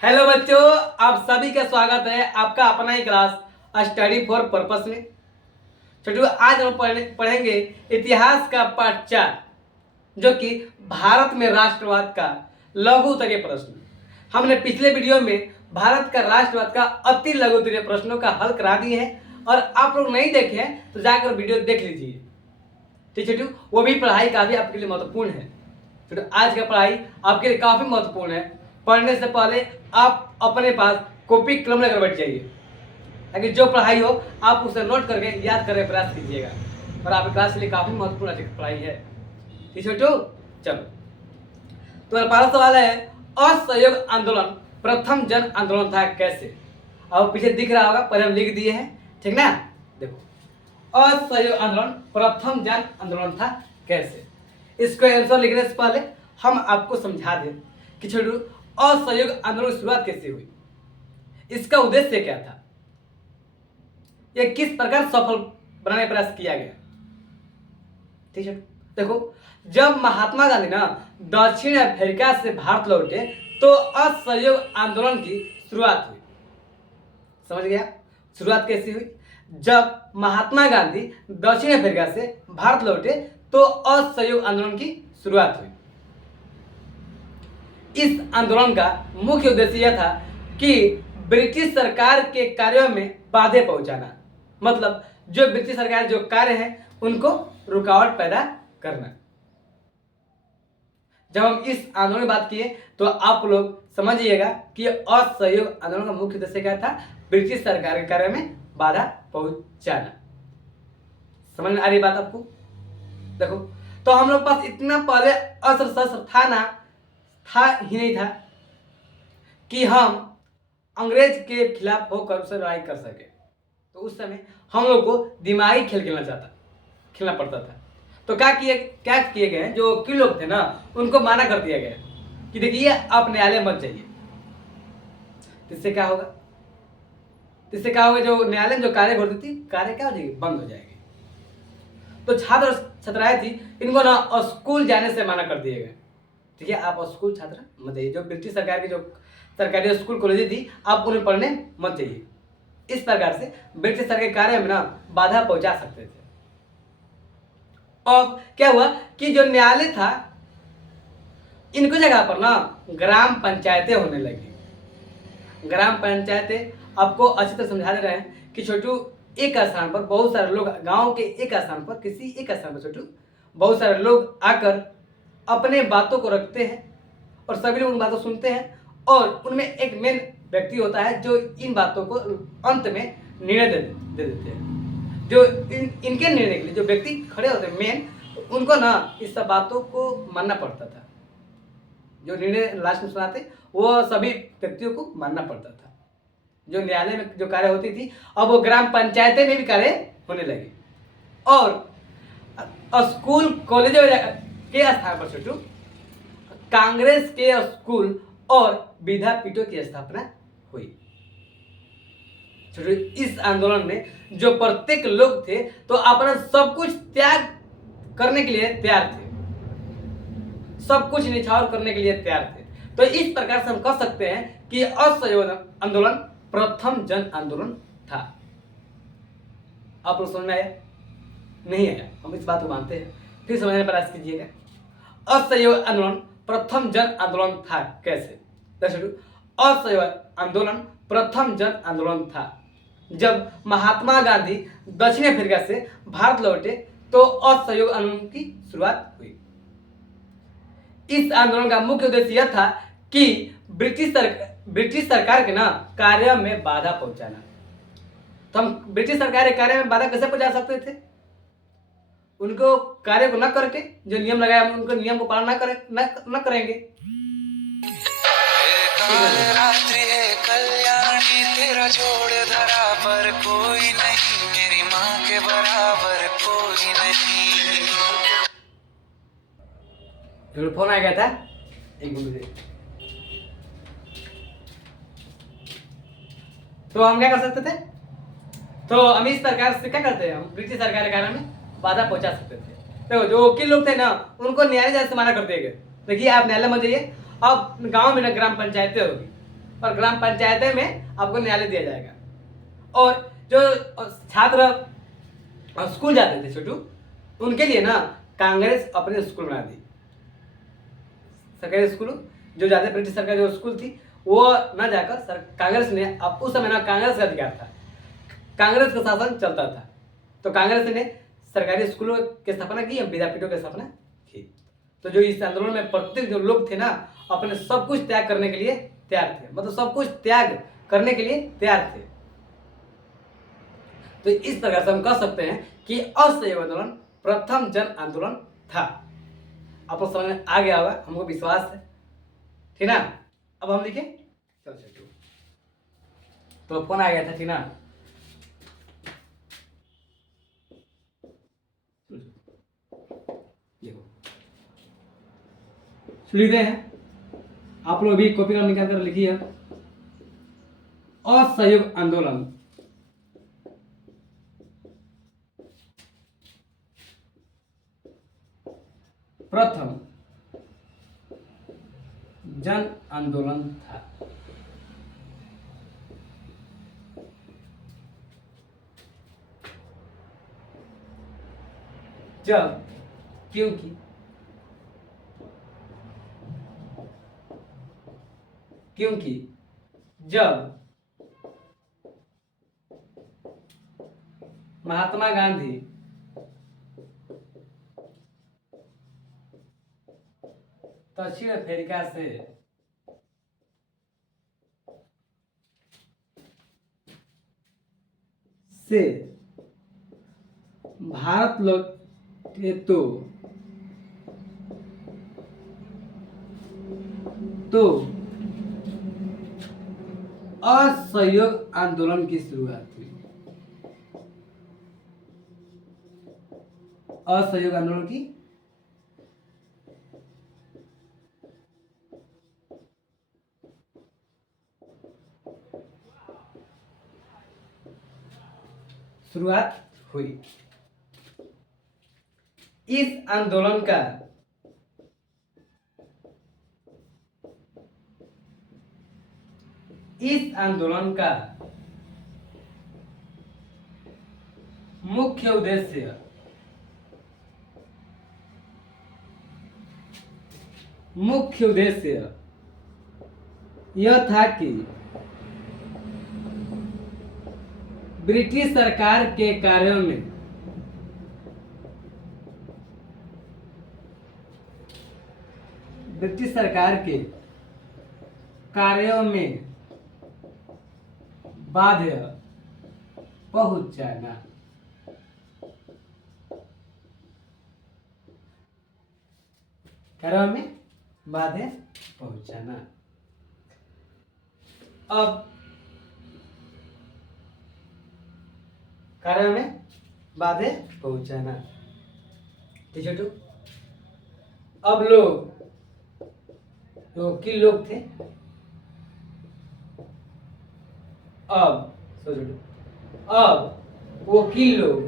Hello बच्चों, आप सभी का स्वागत है आपका अपना ही क्लास स्टडी फॉर पर्पस में। छोटू, आज हम पढ़ेंगे इतिहास का पाठ 4, जो कि भारत में राष्ट्रवाद का लघु उत्तरीय प्रश्न। हमने पिछले वीडियो में भारत का राष्ट्रवाद का अति लघु उत्तरीय प्रश्नों का हल करा दिए हैं, और आप लोग नहीं देखे हैं तो जाकर वीडियो देख लीजिए। ठीक है छोटू, वो भी पढ़ाई काफी आपके लिए महत्वपूर्ण है। छोटू, आज का पढ़ाई आपके लिए काफी महत्वपूर्ण है। पढ़ने से पहले आप अपने पास कॉपी कलम लेकर बैठ जाइए, ताकि जो पढ़ाई हो आप उसे नोट करके याद करने का प्रयास कीजिएगा, और आपकी क्लास के लिए काफी महत्वपूर्ण पढ़ाई है। ठीक है छोटू, चलो तो पहला सवाल है, असहयोग आंदोलन प्रथम जन आंदोलन था कैसे? अब पीछे दिख रहा होगा, पहले हम लिख दिए हैं, ठीक ना। देखो, असहयोग आंदोलन प्रथम जन आंदोलन था कैसे। इसको आंसर लिखने से पहले हम आपको समझा दें कि छोटू, असहयोग आंदोलन की शुरुआत कैसे हुई, इसका उद्देश्य क्या था, यह किस प्रकार सफल बनाने का प्रयास किया गया। ठीक है, देखो, जब महात्मा गांधी ना दक्षिण अफ्रीका से भारत लौटे तो असहयोग आंदोलन की शुरुआत हुई। समझ गया? शुरुआत कैसी हुई? जब महात्मा गांधी दक्षिण अफ्रीका से भारत लौटे तो असहयोग आंदोलन की शुरुआत हुई। इस आंदोलन का मुख्य उद्देश्य यह था कि ब्रिटिश सरकार के कार्यों में बाधे पहुंचाना, मतलब जो ब्रिटिश सरकार जो कार्य है उनको रुकावट पैदा करना। जब हम इस आंदोलन की बात किए तो आप लोग समझिएगा कि असहयोग आंदोलन का मुख्य उद्देश्य क्या था, ब्रिटिश सरकार के कार्य में बाधा पहुंचाना। समझ में आ रही बात आपको? देखो, तो हम लोग पास इतना पहले अस्त्र शस्त्र था ही नहीं था कि हम अंग्रेज के खिलाफ होकर उससे लड़ाई कर सके। तो उस समय हम लोग को दिमागी खेल खेलना पड़ता था। तो क्या किए गए, जो वकील लोग थे ना उनको माना कर दिया गया कि देखिए आप न्यायालय मत जाइए। इससे क्या होगा, जो न्यायालय में जो कार्य होती थी, कार्य क्या हो जाएगी, बंद हो जाएगी। तो छात्र और छात्राएं थी, इनको ना स्कूल जाने से माना कर दिए गए। ठीक है, आप स्कूल छात्र मत जाइए, जो ब्रिटिश सरकार की जो सरकारी स्कूल कॉलेज थी आप उन्हें पढ़ने मत जाइए। इस प्रकार से ब्रिटिश सरकार के कार्य में ना बाधा पहुंचा सकते थे। अब क्या हुआ कि जो न्यायालय था, इनको जगह पर ना ग्राम पंचायतें होने लगी। ग्राम पंचायतें आपको अच्छी तरह समझा दे रहे हैं कि छोटू, एक स्थान पर बहुत सारे लोग, गांव के एक स्थान पर, किसी एक स्थान पर छोटू बहुत सारे लोग आकर अपने बातों को रखते हैं, और सभी लोग उन बातों सुनते हैं, और उनमें एक मेन व्यक्ति होता है जो इन बातों को अंत में निर्णय दे देते हैं। जो इनके निर्णय के लिए जो व्यक्ति खड़े होते हैं मेन, उनको ना इस सब बातों को मानना पड़ता था। जो निर्णय लास्ट में सुनाते वो सभी व्यक्तियों को मानना पड़ता था। जो न्यायालय में जो कार्य होती थी, अब वो ग्राम पंचायतें में भी कार्य होने लगी, और स्कूल कॉलेजों के स्थान पर छोटू कांग्रेस के स्कूल और विद्यापीठों की स्थापना हुई। छोटू, इस आंदोलन में जो प्रत्येक लोग थे तो अपना सब कुछ त्याग करने के लिए तैयार थे, सब कुछ निछावर करने के लिए तैयार थे। तो इस प्रकार से हम कह सकते हैं कि असहयोग आंदोलन प्रथम जन आंदोलन था। आप लोग समझ में आया? नहीं आया? हम इस बात को मानते हैं, फिर समझने का प्रयास कीजिएगा। असहयोग आंदोलन प्रथम जन आंदोलन था कैसे? असहयोग आंदोलन प्रथम जन आंदोलन था जब महात्मा गांधी दक्षिण अफ्रीका से भारत लौटे तो असहयोग आंदोलन की शुरुआत हुई। इस आंदोलन का मुख्य उद्देश्य यह था कि ब्रिटिश सरकार के ना कार्य में बाधा पहुंचाना। तो हम ब्रिटिश सरकार के कार्य में बाधा कैसे पहुंचा सकते थे? उनको कार्य को न करके, जो नियम लगाया उनको नियम को पालन न करेंगे। रात्रि है कल्याणी, तेरा जोड़ धरा पर कोई नहीं, मेरी माँ के बराबर कोई नहीं। फोन आ गया था, एक मिनट। तो हम क्या कर सकते थे? तो हम इस प्रकार से क्या करते हैं, हम ब्रिटिश सरकार के कार्य में बाधा पहुंचा सकते थे। तो जो वकील लोग थे ना उनको न्यायालय जाने से मना कर दिए गए। देखिए आप न्यायालय मत जाइए, अब गांव में ना ग्राम पंचायतें होगी, और ग्राम पंचायतें में आपको न्यायालय दिया जाएगा। और जो छात्र स्कूल जाते थे छोटू, उनके लिए ना कांग्रेस अपने स्कूल बना दी। सरकारी स्कूल जो जाते, ब्रिटिश सरकार जो स्कूल थी वो ना जाकर कांग्रेस ने, अब उस समय ना कांग्रेस का अधिकार था, कांग्रेस का शासन चलता था, तो कांग्रेस ने सरकारी स्कूलों की स्थापना की, विद्यापीठों की स्थापना की। तो जो इस आंदोलन में प्रत्येक जो लोग थे ना, अपने सब कुछ त्याग करने के लिए तैयार थे, मतलब सब कुछ त्याग करने के लिए तैयार थे। तो इस प्रकार से हम कह सकते हैं कि असहयोग आंदोलन प्रथम जन आंदोलन था। आपको समझ में आ गया होगा, हमको विश्वास है, ठीक ना। अब हम लिखे, चलो तो फोन आ गया था, ठीक ना। देखो लिखते हैं, आप लोग भी कॉपी निकाल कर लिखिए। असहयोग आंदोलन प्रथम जन आंदोलन था। जब, क्योंकि जब महात्मा गांधी दक्षिण अफ्रीका से भारत लौटे तो असहयोग आंदोलन की शुरुआत हुई। असहयोग आंदोलन की शुरुआत हुई। इस आंदोलन का मुख्य उद्देश्य यह था कि ब्रिटिश सरकार के कार्यों में बाधा पहुंचाना। कार्यों में बाधा पहुंचाना। अब कार्यों में बाधा पहुंचाना, ठीक है। अब लोग तो वकील लोग थे, अब वकील लोग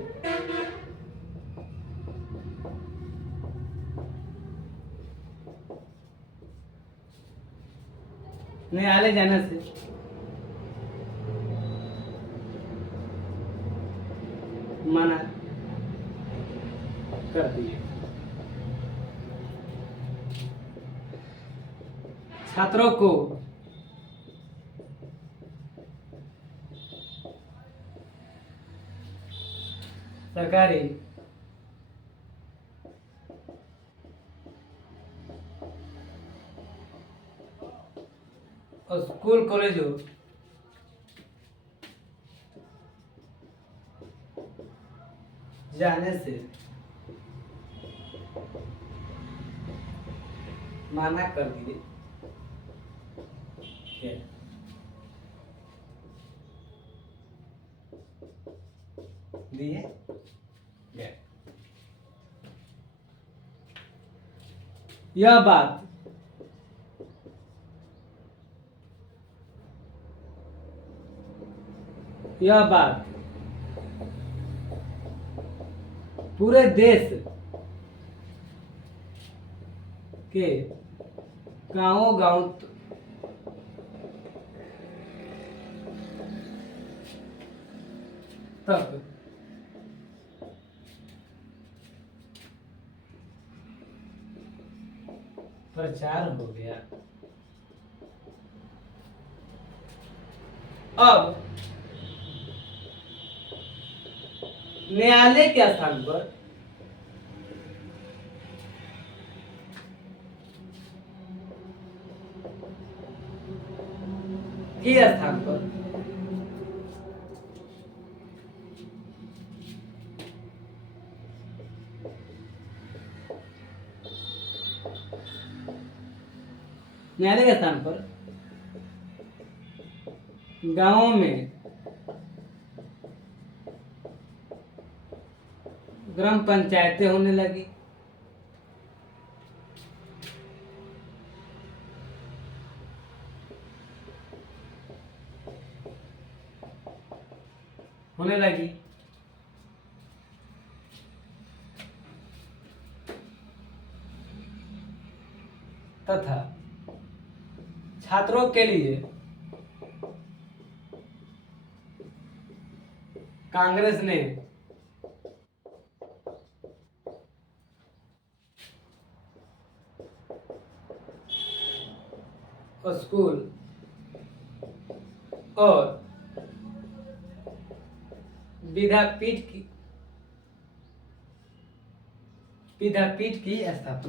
न्यायालय जाने से मना कर दिए। छात्रों को सरकारी और स्कूल कॉलेजों जाने से मना कर दिए गए। यह बात पूरे देश के गांव तक प्रचार हो गया। अब न्यायालय के स्थान पर के स्थान पर न्यायालय के स्थान पर गांवों में ग्राम पंचायतें होने लगी। होने लगी तथा छात्रों के लिए कांग्रेस ने स्कूल और विद्यापीठ की स्थापना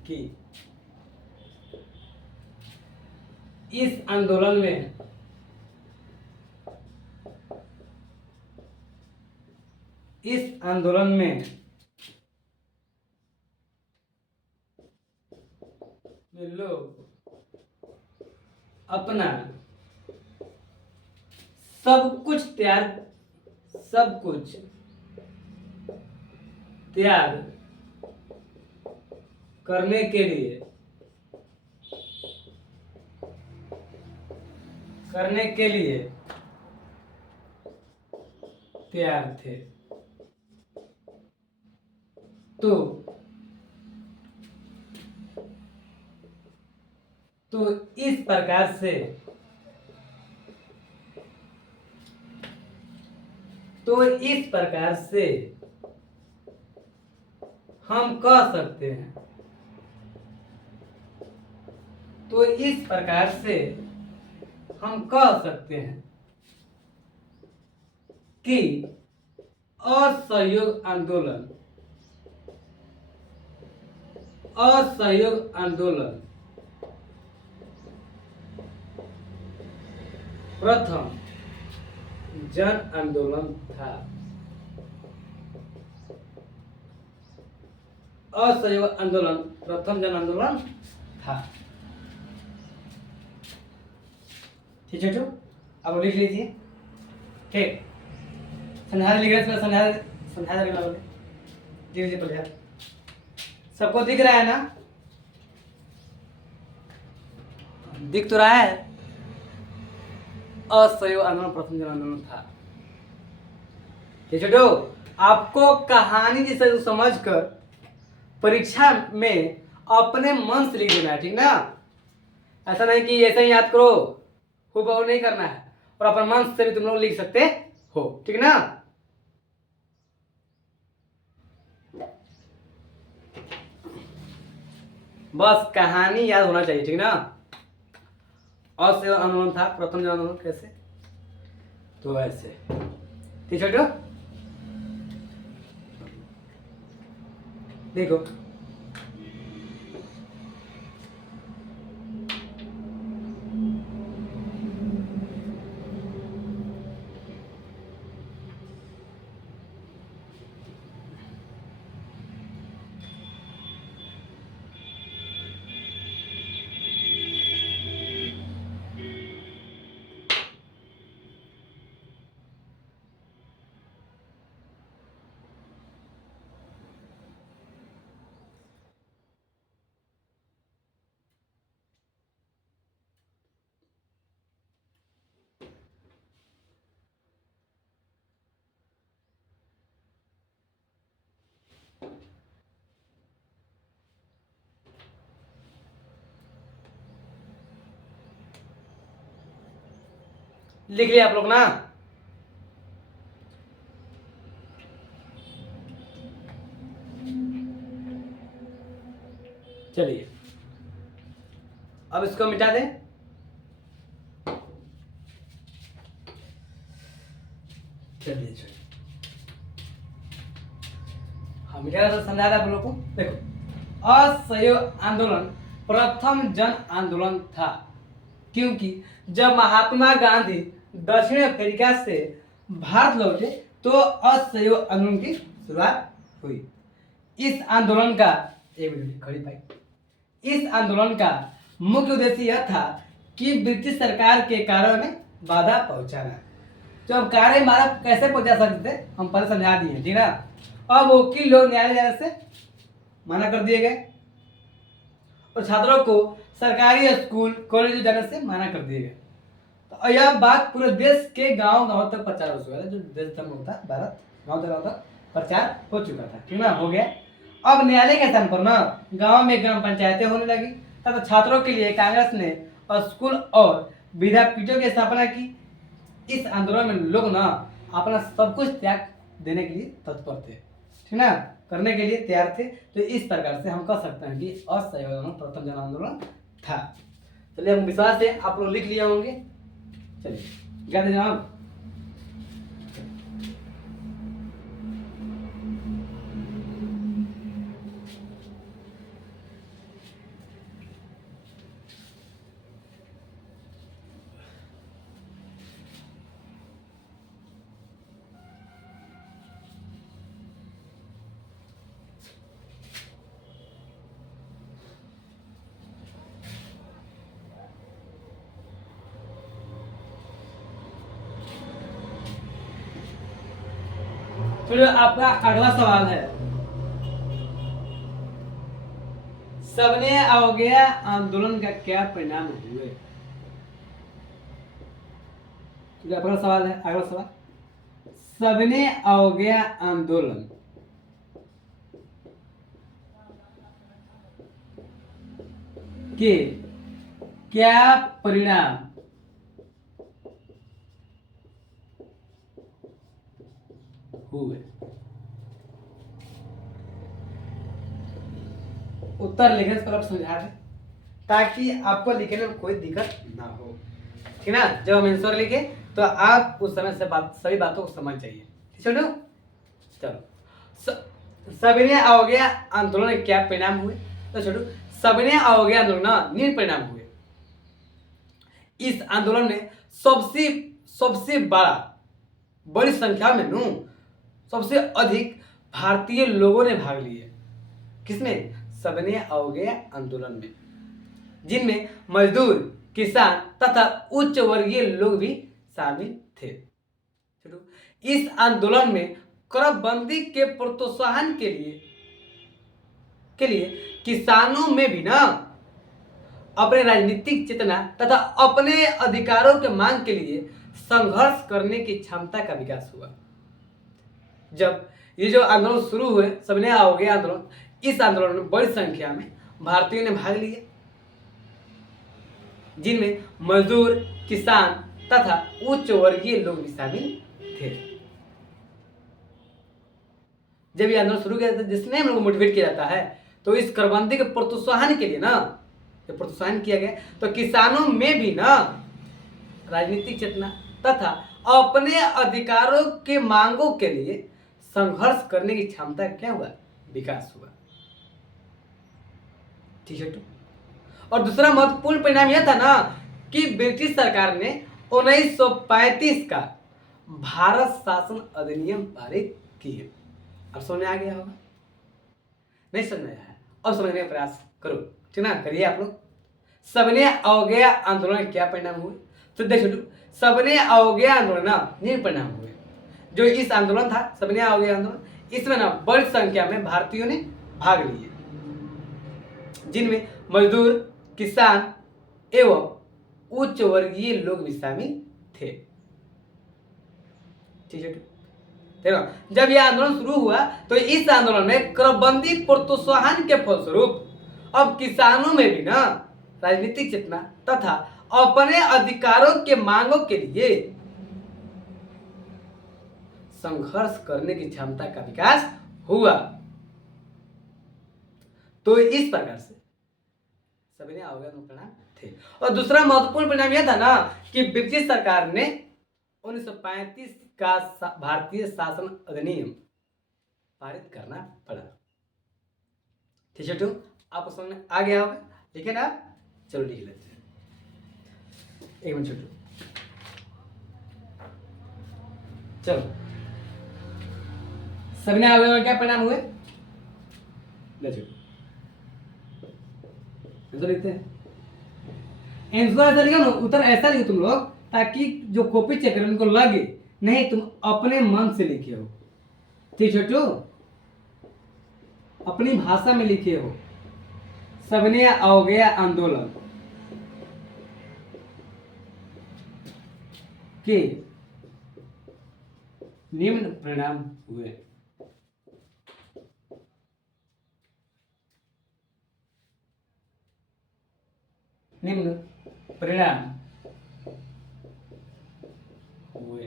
की। इस आंदोलन में लोग अपना सब कुछ त्याग करने के लिए तैयार थे। तो इस प्रकार से हम कह सकते हैं कि असहयोग आंदोलन प्रथम जन आंदोलन था। असहयोग आंदोलन प्रथम जन आंदोलन था। ठीक है, अब लिख लीजिए। ठीक, संध्या लिख रहे, संध्या लिख लीजिए पहले। सबको दिख रहा है ना? दिख तो रहा है। असहयोग आंदोलन प्रथम जन आंदोलन था। ठीक है, आपको कहानी जैसे समझकर परीक्षा में अपने मन से लिख देना है, ठीक ना? ऐसा नहीं कि ऐसे ही याद करो, हुबहू नहीं करना है, और अपने मन से भी तुम लोग लिख सकते हो, ठीक ना? बस कहानी याद होना चाहिए, ठीक ना? असहयोग आंदोलन था प्रथम जन आंदोलन कैसे, तो ऐसे। ठीक है, देखो लिख लिया आप लोग ना? चलिए अब इसको मिटा दें। चलिए हाँ मिटा तो समझा था आप लोगों को। देखो, असहयोग आंदोलन प्रथम जन आंदोलन था, क्योंकि जब महात्मा गांधी दक्षिण अफ्रीका से भारत लौटे तो असहयोग आंदोलन की शुरुआत हुई। इस आंदोलन का एक मिनट खड़ी पाई। इस आंदोलन का मुख्य उद्देश्य यह था कि ब्रिटिश सरकार के कार्यों में बाधा पहुंचाना। तो अब कार्य बाधा कैसे पहुंचा सकते थे हम पहले समझा दिए, ठीक ना। अब वकील लोग न्यायालय जाने से मना कर दिए गए और छात्रों को सरकारी स्कूल कॉलेज जाने से मना कर दिए गए। तो यह बात पूरे देश के गांव गांव तक प्रचार हो चुका था। जो देश धर्म होता है भारत, गांव तक प्रचार हो चुका था, ठीक ना, हो गया। अब न्यायालय के स्थान पर ना गांव में ग्राम पंचायतें होने लगी। तब छात्रों के लिए कांग्रेस ने स्कूल और विद्यापीठों की स्थापना की। इस आंदोलन में लोग ना अपना सब कुछ त्याग देने के लिए तत्पर थे, ठीक ना, करने के लिए तैयार थे। तो इस प्रकार से हम कह सकते हैं कि असहयोग आंदोलन प्रथम जन आंदोलन था। चलिए हम विश्वास है आप लोग लिख लिए होंगे। चलिए क्या थे जनाब? फिर आपका अगला सवाल है, सबने अवज्ञा आंदोलन का क्या परिणाम हुए? तो आपका सवाल है, अगला सवाल, सबने अवज्ञा आंदोलन के क्या परिणाम हुए? उत्तर लिखने से पहले समझा दें ताकि आपको लिखने में कोई दिक्कत ना हो, ठीक ना। जब हम आंसर लिखे तो आप उस समय से सभी बातों को समझ जाइए, ठीक है। चलो सबने अवज्ञा आंदोलन के क्या परिणाम हुए? तो छोड़ो, सबने अवज्ञा आंदोलन ना निम्न परिणाम हुए। इस आंदोलन में सबसे बड़ी संख्या में सबसे अधिक भारतीय लोगों ने भाग लिए। किसमें? सबने अवज्ञा आंदोलन में, जिनमें मजदूर, किसान तथा उच्च वर्गीय लोग भी शामिल थे। इस आंदोलन में करबंदी के प्रोत्साहन के लिए किसानों में भी ना अपने राजनीतिक चेतना तथा अपने अधिकारों के मांग के लिए संघर्ष करने की क्षमता का विकास हुआ। जब ये जो आंदोलन शुरू हुए, सबने अवज्ञा आंदोलन, इस आंदोलन में बड़ी संख्या में भारतीयों ने भाग लिया, जिनमें मजदूर, किसान तथा उच्च वर्गीय लोग भी शामिल थे। जब ये आंदोलन शुरू किया था, जिसने हम लोग को मोटिवेट किया जाता है, तो इस करबंदी के प्रोत्साहन के लिए ना जब प्रोत्साहन किया गया तो किसानों में भी ना राजनीतिक चेतना तथा अपने अधिकारों के मांगों के लिए संघर्ष करने की क्षमता क्या हुआ? विकास हुआ, ठीक है। और दूसरा महत्वपूर्ण परिणाम यह था ना कि ब्रिटिश सरकार ने 1935 का भारत शासन अधिनियम पारित किए। अब समझ में आ गया होगा? नहीं समझ में आया है? अब समझने का प्रयास करो, ठीक ना, करिए आप लोग। सबने अवज्ञा आंदोलन के क्या परिणाम हुए? तो देखो, सबने अवज्ञा आंदोलन ना निम्न परिणाम हुए। जो इस आंदोलन था, सबने अवज्ञा आंदोलन, इसमें ना बड़ी संख्या में भारतीयों ने भाग लिए, जिनमें मजदूर, किसान एवं उच्च वर्गीय लोग भी शामिल थे, ठीक है। देखो, जब यह आंदोलन शुरू हुआ तो इस आंदोलन में करबंदी प्रोत्साहन के फलस्वरूप अब किसानों में भी ना राजनीतिक चेतना तथा अपने अधिकारों के मांगों के लिए संघर्ष करने की क्षमता का विकास हुआ। तो इस प्रकार से सविनय अवज्ञा परिणाम थे। और दूसरा महत्वपूर्ण परिणाम यह था ना कि ब्रिटिश सरकार ने 1935 का भारतीय शासन अधिनियम पारित करना पड़ा। ठीक है, तो आप समझ में आ गया होगा, लेकिन आप चलो लिख लेते हैं। एक मिनट छोटू, चलो सविनय अवज्ञा में क्या परिणाम हुए, ले छोटू लिखते हैं। ऐसा लिखा ना, उत्तर ऐसा लिखो तुम लोग, ताकि जो कॉपी चेक करें उनको लगे नहीं तुम अपने मन से लिखे हो। ठीक छोटू, अपनी भाषा में लिखे हो। सविनय अवज्ञा आंदोलन के निम्न परिणाम हुए। निम्न परिणाम हुए।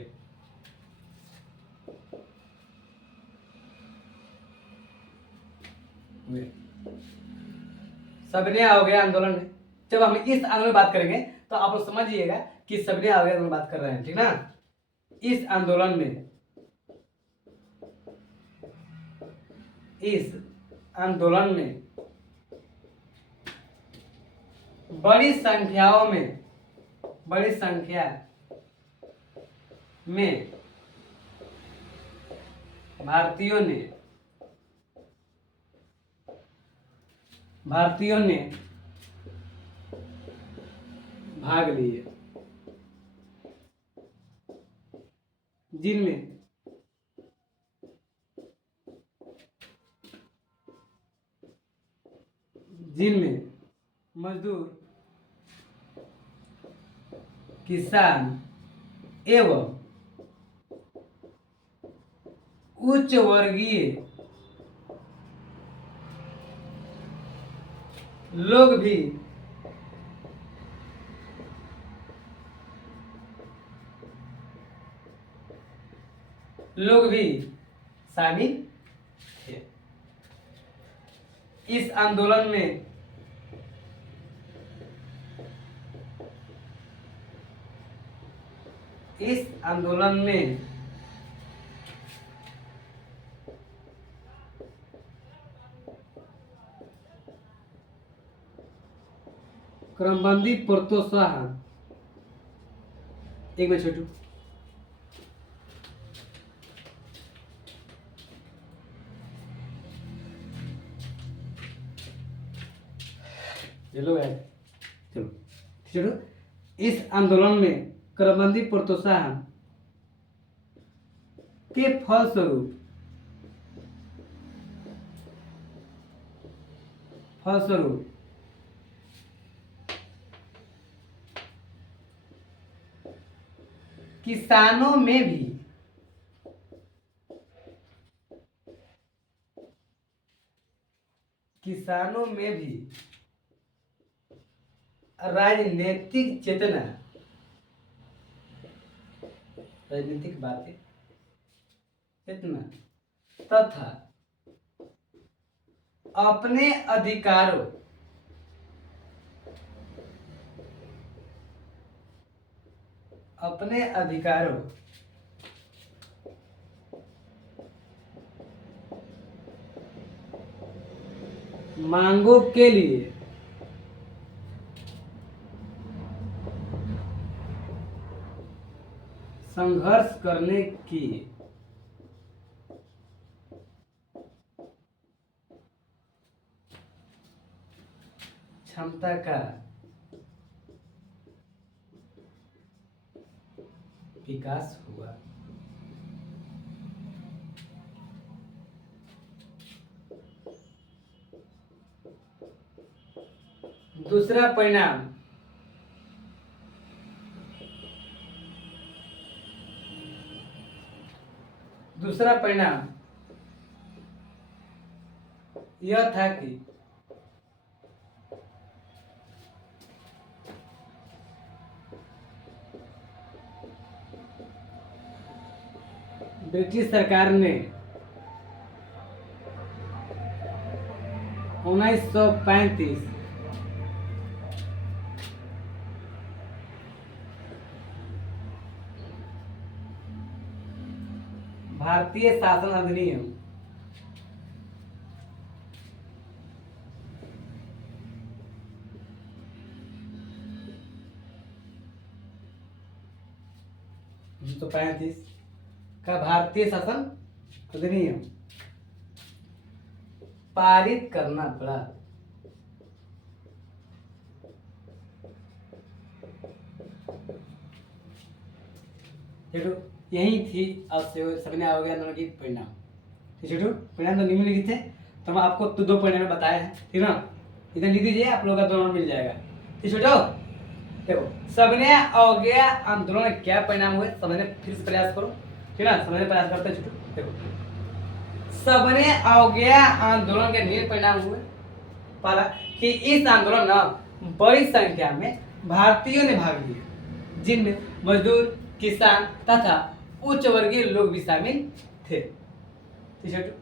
सविनय अवज्ञा आंदोलन में, जब हम इस आंदोलन में बात करेंगे तो आप लोग समझिएगा कि सविनय अवज्ञा आंदोलन बात कर रहे हैं, ठीक ना। इस आंदोलन में बड़ी संख्या में भारतीयों ने भाग लिए, जिनमें मजदूर, किसान एवं उच्च वर्गीय लोग भी शामिल थे। इस आंदोलन में क्रमबंदी प्रोत्साहन, एक मिनट छोटू, चलो चलो, इस आंदोलन में क्रमबंदी प्रोत्साहन के फलस्वरूप किसानों में भी राजनीतिक चेतना, राजनीतिक चेतना तथा अपने अधिकारों मांगों के लिए संघर्ष करने की क्षमता का विकास हुआ। दूसरा परिणाम यह था कि ब्रिटिश सरकार ने 1935 भारतीय शासन अधिनियम तो 35 का भारतीय शासन अधिनियम पारित करना पड़ा। यही थी सपने आओगे आंदोलन की परिणाम। ठीक है, परिणाम तो निम्नलिखित थे, तो हम आपको दो परिणाम बताए हैं, ठीक ना। इधर लिख दीजिए, आप लोगों का दोनों मिल जाएगा। ठीक है, देखो सबने अवज्ञा आंदोलन में क्या परिणाम हुए, समझने फिर से प्रयास करो, ठीक ना। समझने प्रयास करते हैं। देखो सबने अवज्ञा आंदोलन के निम्न परिणाम हुए। पहला कि इस आंदोलन में बड़ी संख्या में भारतीयों ने भाग लिया, जिनमें मजदूर, किसान तथा उच्च वर्गीय लोग भी शामिल थे। ठीक है,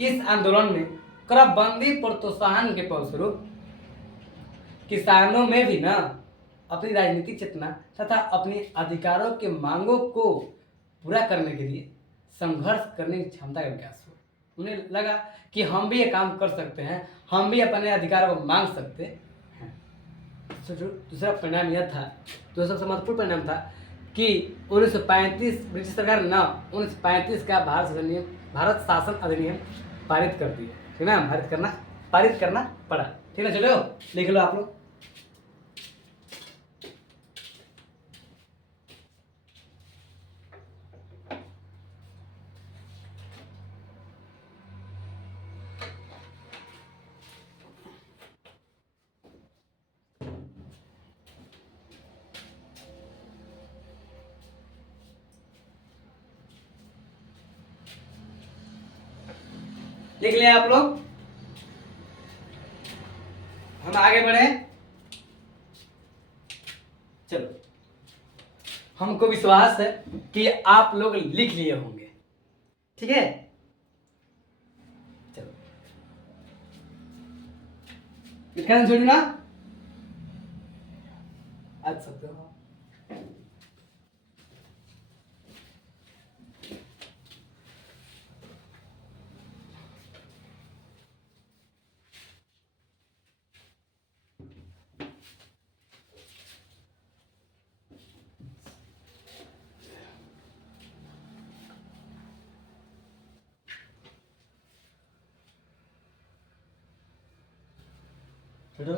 इस आंदोलन में करबंदी प्रोत्साहन के फलस्वरूप किसानों में भी ना अपनी राजनीतिक चेतना तथा अपने अधिकारों के मांगों को पूरा करने के लिए संघर्ष करने की क्षमता का विकास हुआ। उन्हें लगा कि हम भी ये काम कर सकते हैं, हम भी अपने अधिकारों को मांग सकते हैं। दूसरा परिणाम यह था, दूसरा सबसे महत्वपूर्ण परिणाम था कि 1935 ब्रिटिश सरकार ने 1935 का भारत शासन अधिनियम पारित कर दिया, ठीक ना। पारित करना पड़ा, ठीक है। चलो लिख लो आप लोग। लिख लिया आप लोग। हम आगे बढ़े। चलो, हमको विश्वास है कि आप लोग लिख लिए होंगे, ठीक है। चलो लिखना छोड़ू ना, आज सकते हो। छोड़ो,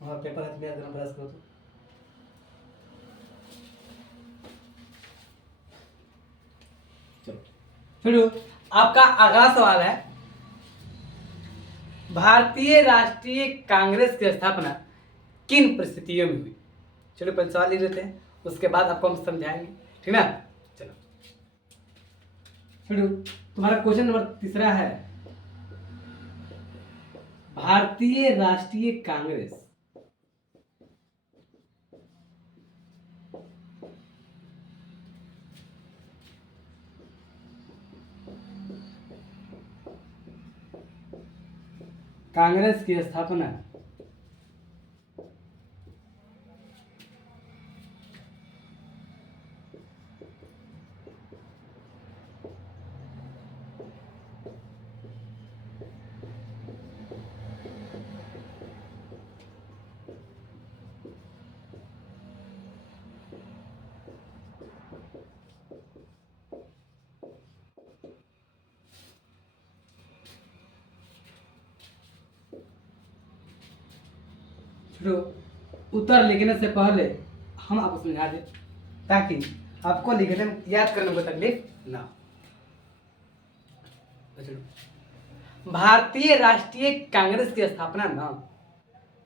हमारा पेपर हाथ में याद करना प्रयास करो। तो चलो, आपका अगला सवाल है, भारतीय राष्ट्रीय कांग्रेस की स्थापना किन परिस्थितियों में हुई। चलो पहले सवाल लिख लेते हैं, उसके बाद आपको हम समझाएंगे, ठीक ना। चलो चलो, तुम्हारा क्वेश्चन नंबर तीसरा है, भारतीय राष्ट्रीय कांग्रेस की स्थापना उत्तर लिखने से पहले हम आपको समझा दें, ताकि आपको लिखने में याद करने में तकलीफ ना हो। भारतीय राष्ट्रीय कांग्रेस की स्थापना न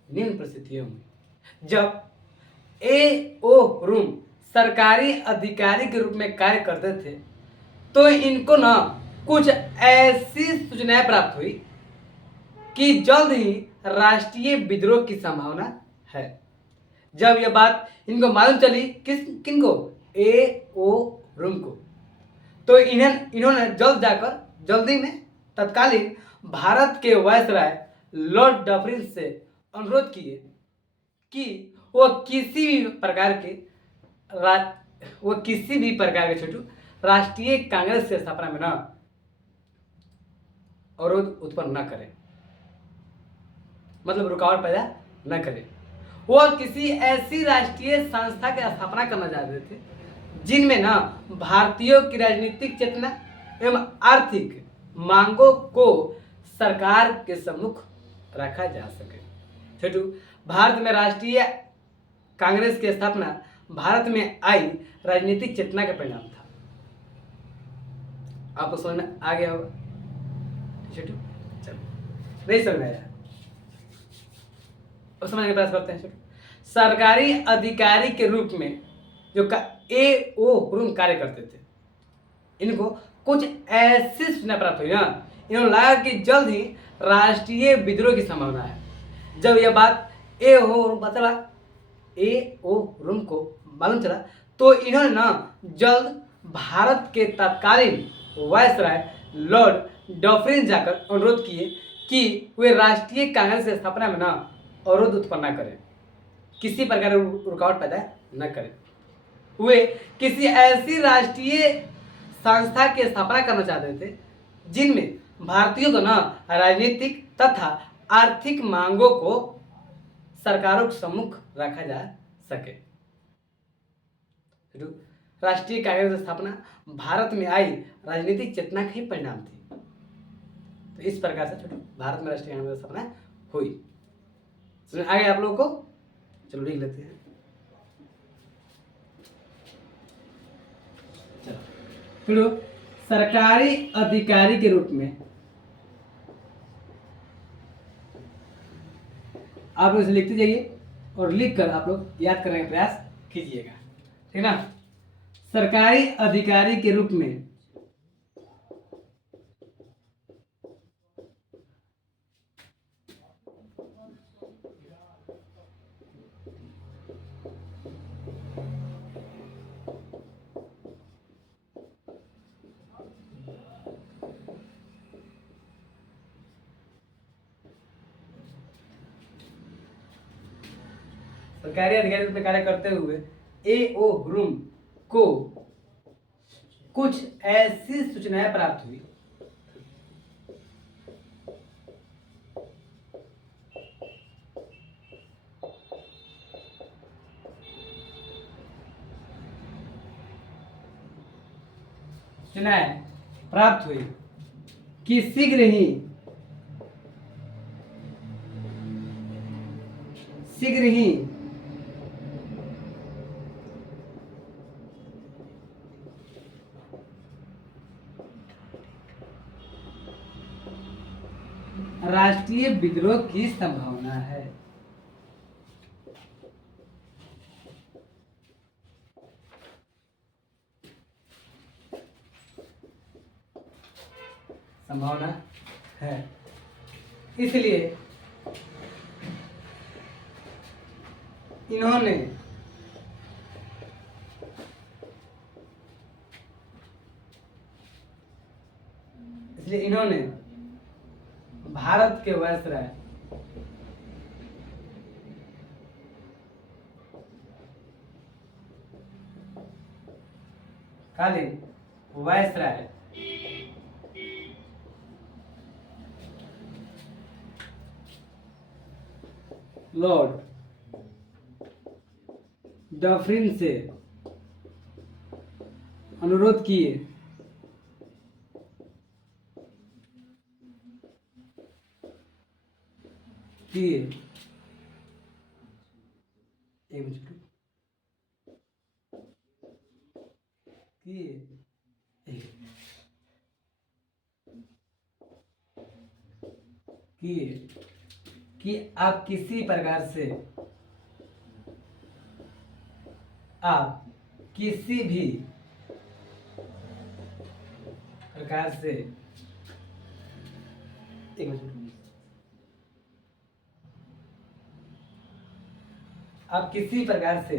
निम्न परिस्थितियों में, जब ए.ओ. रूम सरकारी अधिकारी के रूप में कार्य करते थे, तो इनको न कुछ ऐसी सूचनाएं प्राप्त हुई कि जल्द ही राष्ट्रीय विद्रोह की संभावना है। जब यह बात इनको मालूम चली, किनको, ए.ओ. रूम को, तो इन्होंने जल्दी में तत्कालीन भारत के वायसराय लॉर्ड डफरिन से अनुरोध किए कि वो किसी भी प्रकार के छोटू राष्ट्रीय कांग्रेस की स्थापना में न अवरोध उत्पन्न न करे, मतलब रुकावट पैदा न करे। वो किसी ऐसी राष्ट्रीय संस्था की स्थापना करना चाहते थे जिनमें ना भारतीयों की राजनीतिक चेतना एवं आर्थिक मांगों को सरकार के सम्मुख रखा जा सके। छोटू, भारत में राष्ट्रीय कांग्रेस की स्थापना भारत में आई राजनीतिक चेतना का परिणाम था। आपको समझ में आ गया होगा छोटू? चलो, नहीं समझ आया और समझने का प्रयास करते हैं छोटू। सरकारी अधिकारी के रूप में जो AO रूम कार्य करते थे, इनको कुछ ऐसी सूचना प्राप्त हुई ना, इन्होंने लगा कि जल्द ही राष्ट्रीय विद्रोह की संभावना है। जब यह बात AO रूम को मालूम चला तो इन्होंने ना जल्द भारत के तत्कालीन वायसराय लॉर्ड डफरिन जाकर अनुरोध किए कि वे राष्ट्रीय कांग्रेस की स्थापना में ना अवरोध उत्पन्न न करें, किसी प्रकार की रुकावट पैदा न करें। वे किसी ऐसी राष्ट्रीय संस्था की स्थापना करना चाहते थे जिनमें भारतीयों को ना राजनीतिक तथा आर्थिक मांगों को सरकारों के सम्मुख रखा जा सके। राष्ट्रीय कांग्रेस की स्थापना भारत में आई राजनीतिक चेतना का ही परिणाम थी। तो इस प्रकार से छोटे भारत में राष्ट्रीय कांग्रेस की स्थापना हुई। समझ आ गया आप लोगों को? चलो लिख लेते हैं। चलो, सरकारी अधिकारी के रूप में आप लोग इसे लिखते जाइए और लिखकर आप लोग याद करने का प्रयास कीजिएगा, ठीक ना। सरकारी अधिकारी के रूप में सरकारी अधिकारी रूप में कार्य करते हुए AO रूम को कुछ ऐसी सूचनाएं प्राप्त हुई कि शीघ्र ही राष्ट्रीय विद्रोह की संभावना है। इसलिए इन्होंने भारत के वायसराय लॉर्ड डफरिन से अनुरोध किए कि आप किसी प्रकार से आप किसी प्रकार से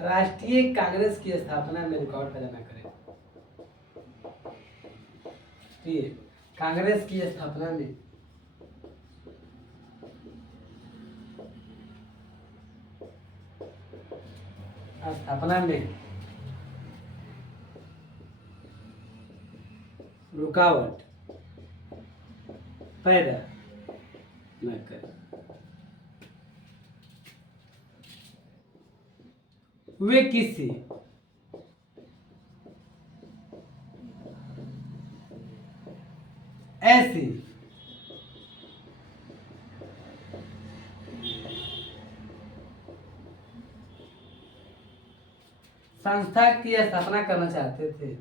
राष्ट्रीय कांग्रेस की स्थापना में रुकावट पैदा न करें। राष्ट्रीय कांग्रेस की स्थापना में रुकावट पैदा न करे। वे किसी ऐसी संस्था की स्थापना करना चाहते थे,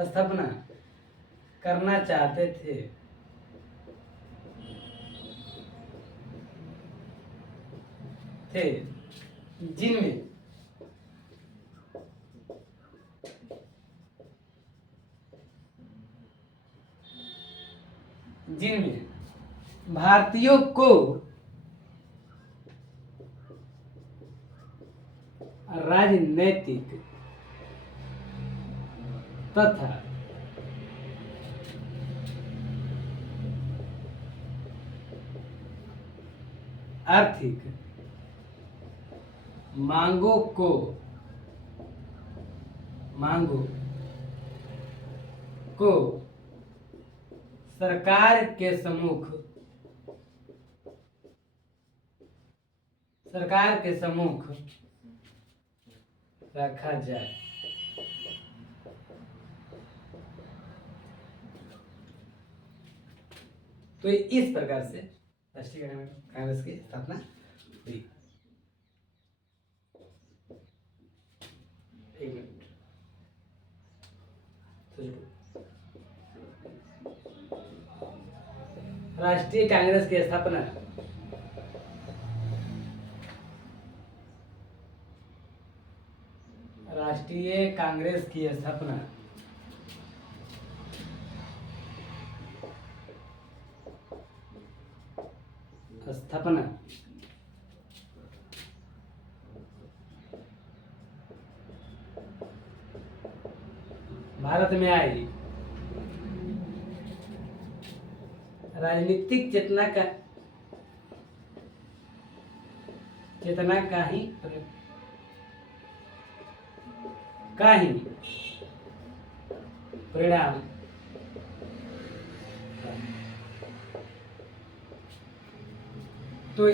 स्थापना करना चाहते थे जिनमें भारतीयों को राजनैतिक तथा आर्थिक मांगों को सरकार के सम्मुख रखा जाए। तो इस प्रकार से राष्ट्रीय कांग्रेस की स्थापना हुई। एक मिनट राष्ट्रीय कांग्रेस की स्थापना राष्ट्रीय कांग्रेस की स्थापना भारत में आई राजनीतिक चेतना का ही परिणाम तो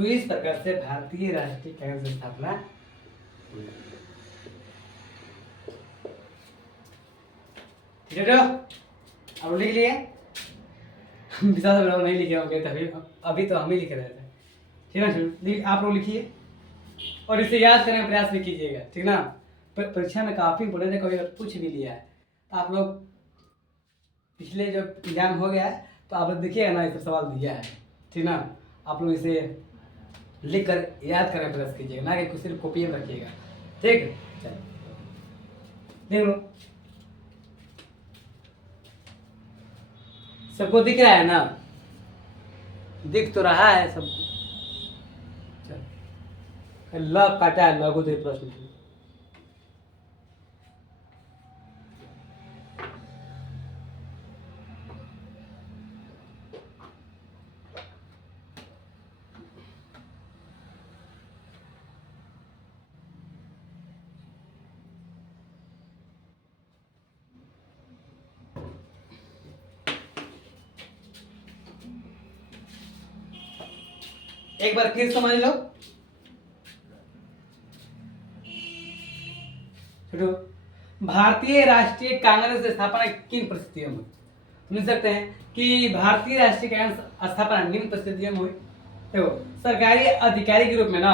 इस प्रकार से भारतीय राष्ट्रीय कांग्रेस की स्थापना हुई। ठीक है, अब लिख लिए। विशाल लोग नहीं लिखे होंगे तभी, अभी तो हम ही लिख रहे थे। ठीक है, आप लोग लिखिए और इसे याद करने का प्रयास भी कीजिएगा। ठीक ना, परीक्षा में काफी इंपोर्टेंट है, कभी पूछ भी लिया है। तो आप लोग पिछले जो एग्जाम हो गया है तो आप लोग देखिएगा ना, इस सवाल दिया है। ठीक ना, आप लोग इसे लिख कर याद करने का प्रयास कीजिएगा, ना कि कुछ सिर्फ कॉपी में रखिएगा। ठीक है, चलो देख लो, सबको दिख रहा है ना? दिख तो रहा है सबको। ल काटा है, लघु दे प्रश्न। एक बार फिर समझ लो। भारतीय राष्ट्रीय कांग्रेस की स्थापना किन परिस्थितियों में? सुन सकते हैं कि भारतीय राष्ट्रीय कांग्रेस स्थापना निम्न परिस्थितियों में हुई। देखो, सरकारी अधिकारी के रूप में ना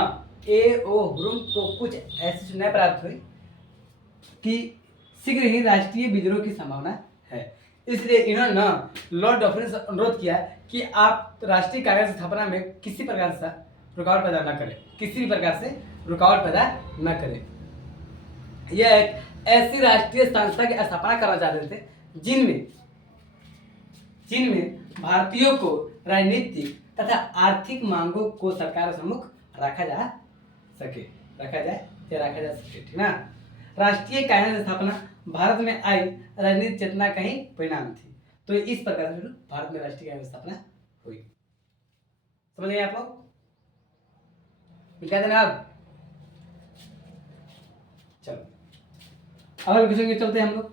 ए ओ हुरुम को कुछ ऐसी सूचनाएं प्राप्त हुई कि शीघ्र ही राष्ट्रीय विद्रोह की संभावना है। इसलिए इन्होंने ना लॉर्ड डफरिन से अनुरोध किया कि आप राष्ट्रीय कांग्रेस स्थापना में किसी प्रकार से रुकावट पैदा न करें, किसी भी प्रकार से रुकावट पैदा न करें। यह एक ऐसी राष्ट्रीय संस्था की स्थापना करना चाहते थे जिनमें भारतीयों को राजनीतिक तथा आर्थिक मांगों को सरकार सम्मुख रखा जा सके, ठीक ना। राष्ट्रीय कांग्रेस स्थापना भारत में आई राजनीतिक चेतना का ही परिणाम थी। तो इस प्रकार से भारत में राष्ट्रीय कांग्रेस स्थापना हुई। समझ गए आप लोग? क्या देना अब? चलो अगले क्वेश्चन के चलते हैं हम लोग।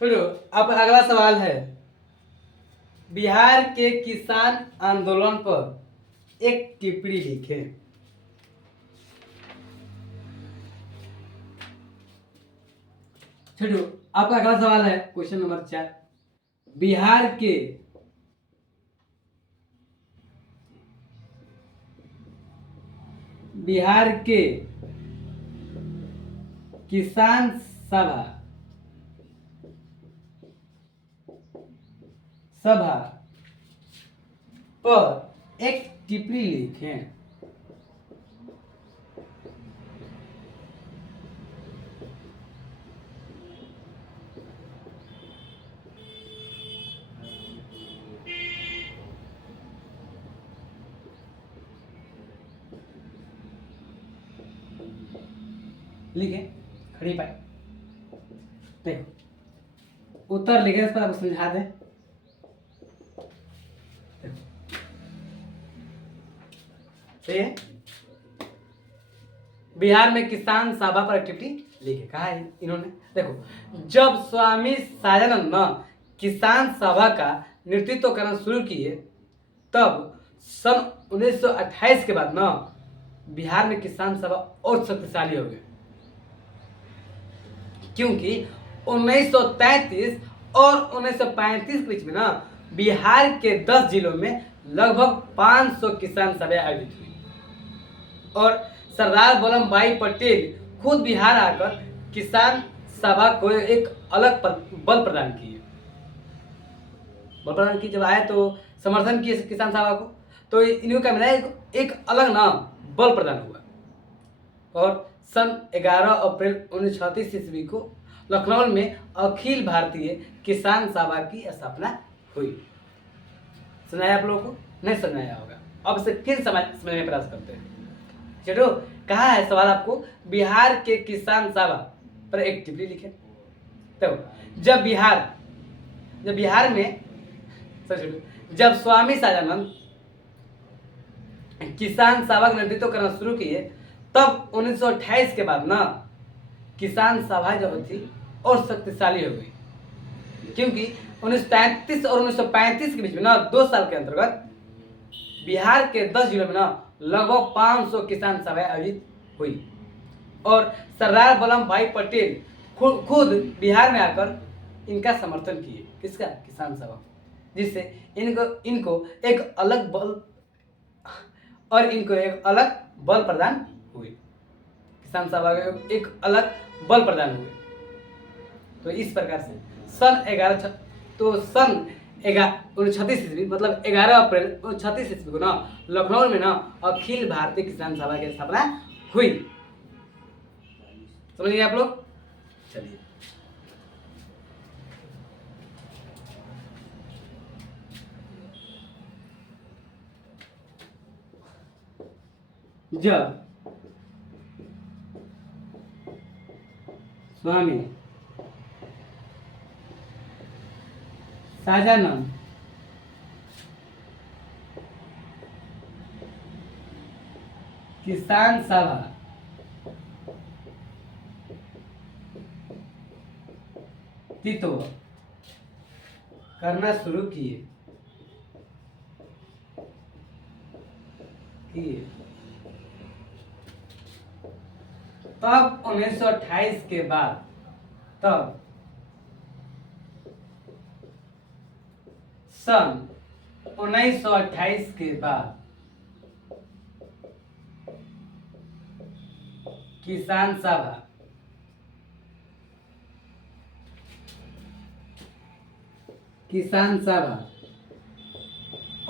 चलो अब अगला सवाल है, बिहार के किसान आंदोलन पर एक टिप्पणी लिखें। चलो आपका अगला सवाल है क्वेश्चन नंबर 4, बिहार के किसान सभा पर एक टिप्पणी लिखें। लिखे खड़ी पाई, देखो उत्तर लिखे, इस पर आपको समझा दें। तो बिहार में किसान सभा पर टिप्पणी लिखे, कहा है इन्होंने। देखो जब स्वामी साजानंद न किसान सभा का नेतृत्व करना शुरू किए तब सन 1928 के बाद न बिहार में किसान सभा और शक्तिशाली हो गए, क्योंकि 1933 और 1935 के बीच में ना बिहार के 10 जिलों में लगभग 500 किसान सभाएं आयोजित हुई और सरदार वल्लभ भाई पटेल खुद बिहार आकर किसान सभा को एक अलग बल प्रदान किए। जब आए तो समर्थन किए किसान सभा को, तो इन्हों का मिला एक अलग नाम बल प्रदान हुआ। और सन 11 अप्रैल 1936 ईस्वी को लखनऊ में अखिल भारतीय किसान सभा की स्थापना हुई। सुनाया आप लोगों को? नहीं सुनाया होगा, अब से फिर समझने का प्रयास करते हैं। चलो कहा है सवाल आपको, बिहार के किसान सभा पर एक टिप्पणी लिखे। तो जब स्वामी साजानंद किसान सभा का नेतृत्व करना शुरू किए तब 1928 के बाद ना किसान सभा जो थी और शक्तिशाली हो गई, क्योंकि 1933 और 1935 के बीच में ना 2 साल के अंतर्गत बिहार के 10 जिलों में ना लगभग 500 किसान सभाएं आयोजित हुई और सरदार वल्लभ भाई पटेल खुद बिहार में आकर इनका समर्थन किए। किसका? किसान सभा, जिससे इनको एक अलग बल प्रदान हुए। किसान सभा के एक अलग बल प्रदान हुए। तो इस प्रकार से सन 1936 ईस्वी मतलब 11 अप्रैल 1936 ईस्वी को ना लखनऊ में ना अखिल भारतीय किसान सभा की स्थापना हुई। समझिए आप लोग? चलिए जब स्वामी साजानंद किसान सभा तित्व करना शुरू किए तब 1928 के बाद तब सन 1928 के बाद किसान सभा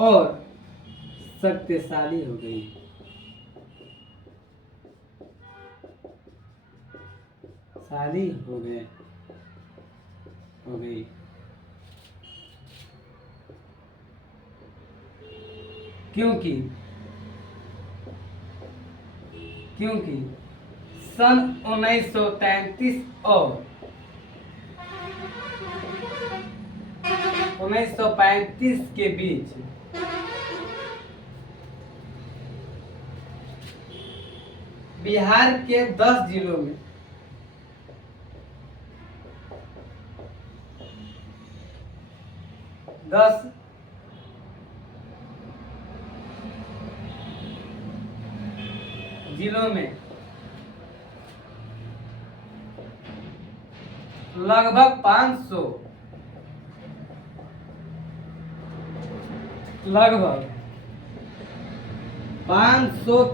और शक्तिशाली हो गई। हो गई क्योंकि सन 1933 और 1935 के बीच बिहार के 10 जिलों में लगभग 500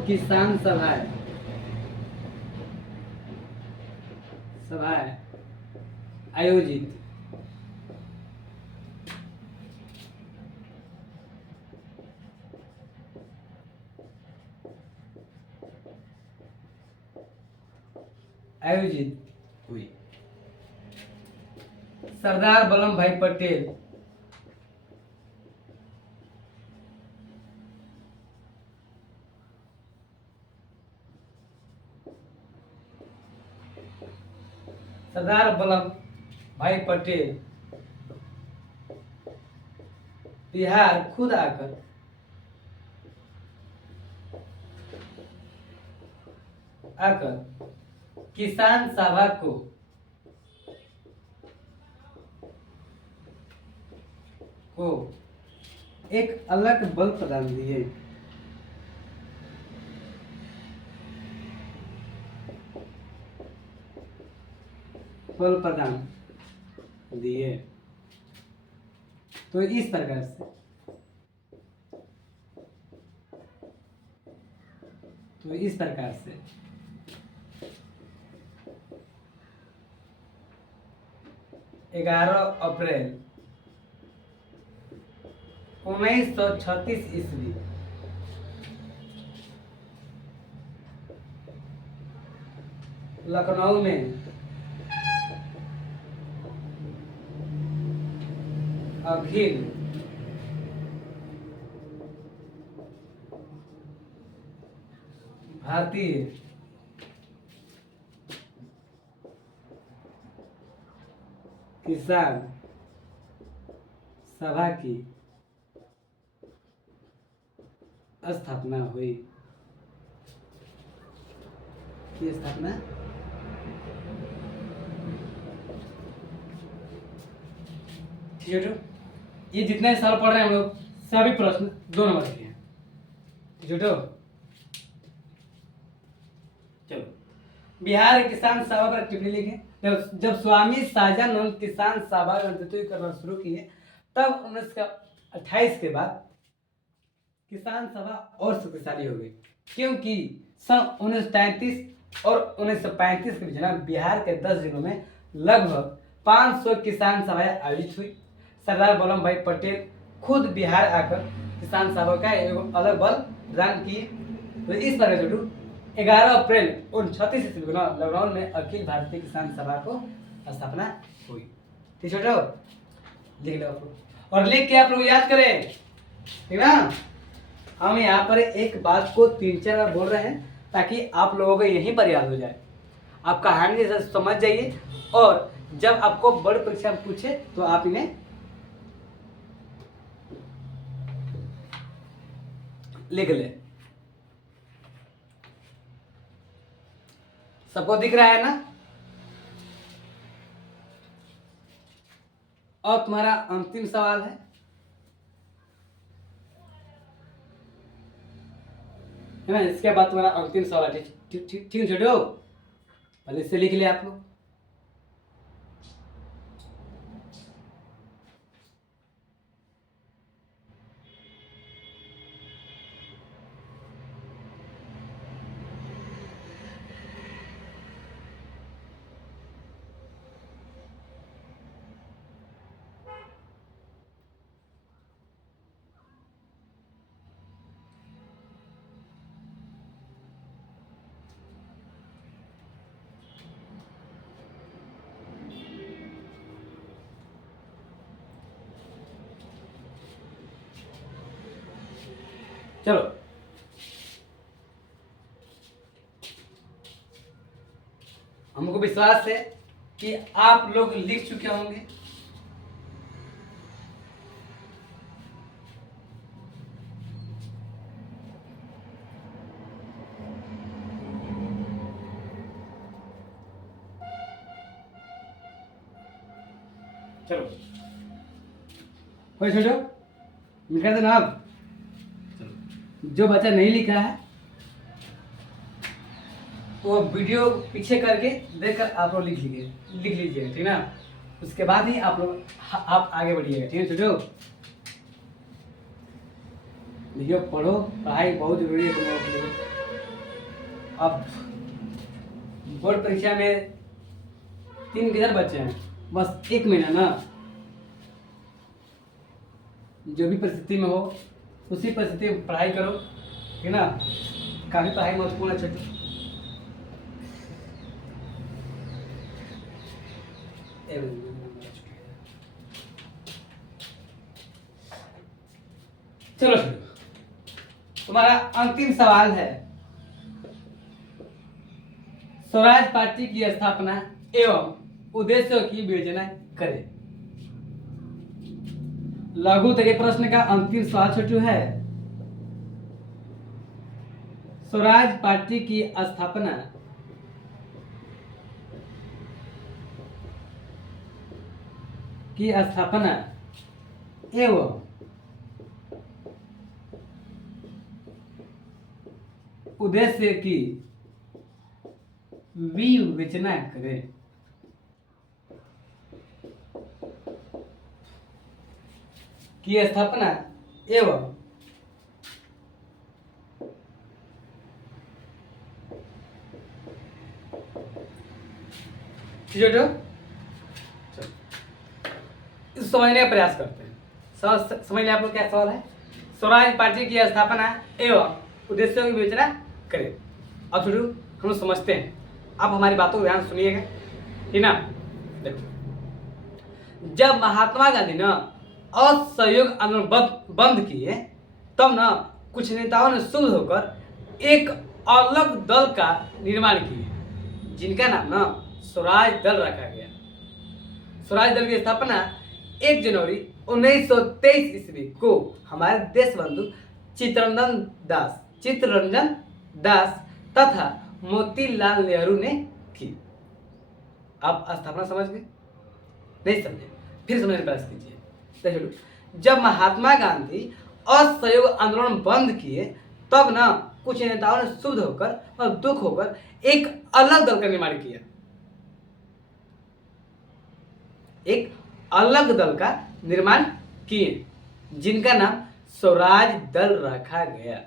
किसान सभाएं आयोजित हुई। सरदार वल्लभ भाई पटेल बिहार खुद आकर किसान सभा को एक अलग बल प्रदान दिए। तो इस प्रकार से 11 अप्रैल 1936 ईस्वी लखनऊ में अखिल भारतीय किसान सभा की स्थापना हुई। ठीक है, ये जितने साल पढ़ रहे हैं हम लोग सभी प्रश्न 2 नंबर के हैं। ठीक है, चलो बिहार किसान सभा पर टिप्पणी लिखें। जब स्वामी साजानंद किसान सभा का नेतृत्व करना शुरू किए तब 1928 के बाद किसान सभा और शक्तिशाली हो गई, क्योंकि सन 1933 और 1935 के बीच बिहार के 10 जिलों में लगभग 500 किसान सभाएं आयोजित हुई। सरदार वल्लभ भाई पटेल खुद बिहार आकर किसान सभा का एक अलग बल प्रदान किए। तो इस तरह से 11 अप्रैल 1936 ईस्वी को लखनऊ में अखिल भारतीय किसान सभा को स्थापना हुई। ठीक है, लिख लो और लिख के आप लोग याद करें, ठीक ना। हम यहाँ पर एक बात को 3-4 बार बोल रहे हैं ताकि आप लोगों को यहीं पर याद हो जाए, आप कहानी से समझ जाइए और जब आपको बड़ी परीक्षा में पूछे तो आप इन्हें लिख ले। सबको दिख रहा है ना? और तुम्हारा अंतिम सवाल है ना? इसके बाद तुम्हारा अंतिम सवाल है। ठीक ठीक ठीक छोड़ो, पहले से लिख ले आप लोग। चलो, हमको विश्वास है कि आप लोग लिख चुके होंगे। चलो कोई छोड़ो, लिखा देना आप। जो बच्चा नहीं लिखा है वो वीडियो पीछे करके देखकर आप लोग लिख लीजिएगा, ठीक ना? उसके बाद ही आप लोग आप आगे बढ़िएगा, ठीक है छोटो? वीडियो पढ़ो, पढ़ाई बहुत जरूरी है तुम लोगों के लिए। अब बोर्ड परीक्षा में 3 किधर बच्चे हैं, बस 1 महीना ना। जो भी परिस्थिति में हो उसी परिस्थिति में पढ़ाई करो, ठीक ना? काफी पढ़ाई महत्वपूर्ण है छोटू। चलो तुम्हारा अंतिम सवाल है, स्वराज पार्टी की स्थापना एवं उद्देश्यों की विवेचना करें। लघु उत्तरीय प्रश्न का अंतिम सवाल छोटू है, स्वराज पार्टी की स्थापना एवं उद्देश्य की विवेचना करें। की स्थापना एवं समझने का प्रयास करते हैं। समझ लिया आप लोग क्या सवाल है? स्वराज पार्टी की स्थापना एवं उद्देश्यों की विवेचना करें। अब छोटू हम लोग समझते हैं, आप हमारी बातों को ध्यान सुनिएगा, ठीक ना? देखो, जब महात्मा गांधी ना असहयोग आंदोलन बंद किए, तब ना कुछ नेताओं ने शुद्ध होकर एक अलग दल का निर्माण किए, जिनका नाम ना स्वराज दल रखा गया। स्वराज दल की स्थापना 1 जनवरी 1923 ईस्वी को हमारे देश बंधु चित्तरंजन दास तथा मोतीलाल नेहरू ने की। आप स्थापना समझ गए? नहीं समझे? फिर समझने का प्रयास कीजिए। जब महात्मा गांधी असहयोग आंदोलन बंद किए, तब ना कुछ नेताओं ने शुद्ध होकर और दुख होकर एक अलग दल का निर्माण किया। एक अलग दल का निर्माण किए, जिनका नाम स्वराज दल रखा गया।